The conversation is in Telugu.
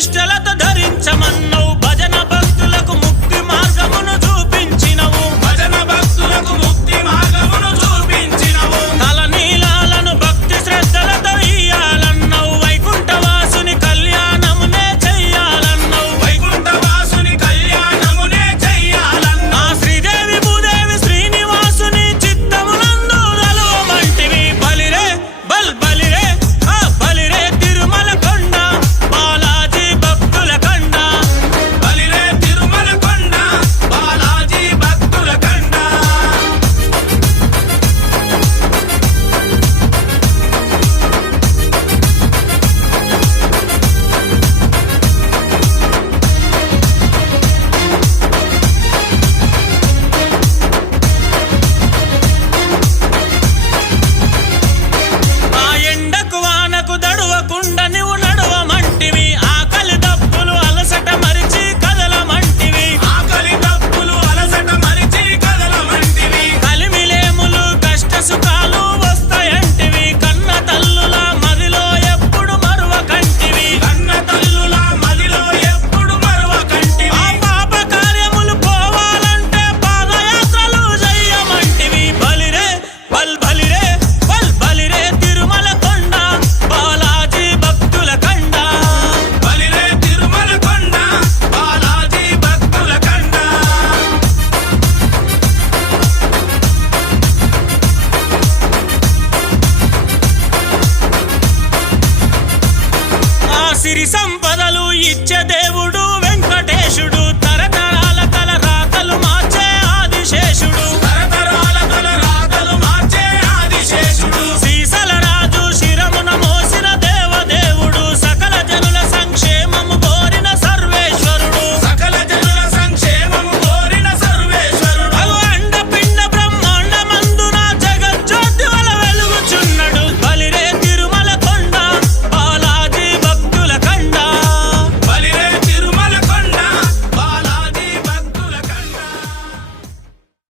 నిష్టలతో ధరించమన్నవు భజన భక్తులకు ముక్తి మార్గమును చూపించినవు భజన భక్తులకు ముక్తి మార్గమును చూపించినవు తలనీలాలను భక్తి శ్రద్ధలతో ఇయ్యాలన్నవు వైకుంఠవాసుని కళ్యాణమునే చెయ్యాలన్నవు వైకుంఠవాసుని కళ్యాణమునే చెయ్యాలన్నా ఆ శ్రీదేవి భూదేవి శ్రీనివాసుని చిత్తమునందు గలవమంటివి బలిరే బలిరే ఆ బలిరే తిరుమల కొండ బాలాజీ భక్తుల కండ బలిరే తిరుమల కొండ బాలాజీ భక్తుల కండ ఆ ఎండకు వానకు దడువకుండా నువ్వు నడువమంటివి ఆకలి దప్పులు అలసట మరిచి కదలమంటివి ఆకలి తప్పులు అలసట మరిచి కదలమంటివి కలిమిలేములు కష్ట సుఖాలు వస్తాయంటివి కన్న తల్లుల మదిలో ఎప్పుడు మరువకంటివి కన్న తల్లుల మదిలో ఎప్పుడు మరువకంటివి ఆ పాప కార్యములు పోవాలంటే పాదయాత్రలు చెయ్యమంటివి బలిరే బలిరే బలిరే తిరుమల కొండ బాలాజీ భక్తుల కండ బలిరే తిరుమల కొండ బాలాజీ భక్తుల కండ ఆ సిరి సంపదలు ఇచ్చే దేవుడు వెంకటేశుడు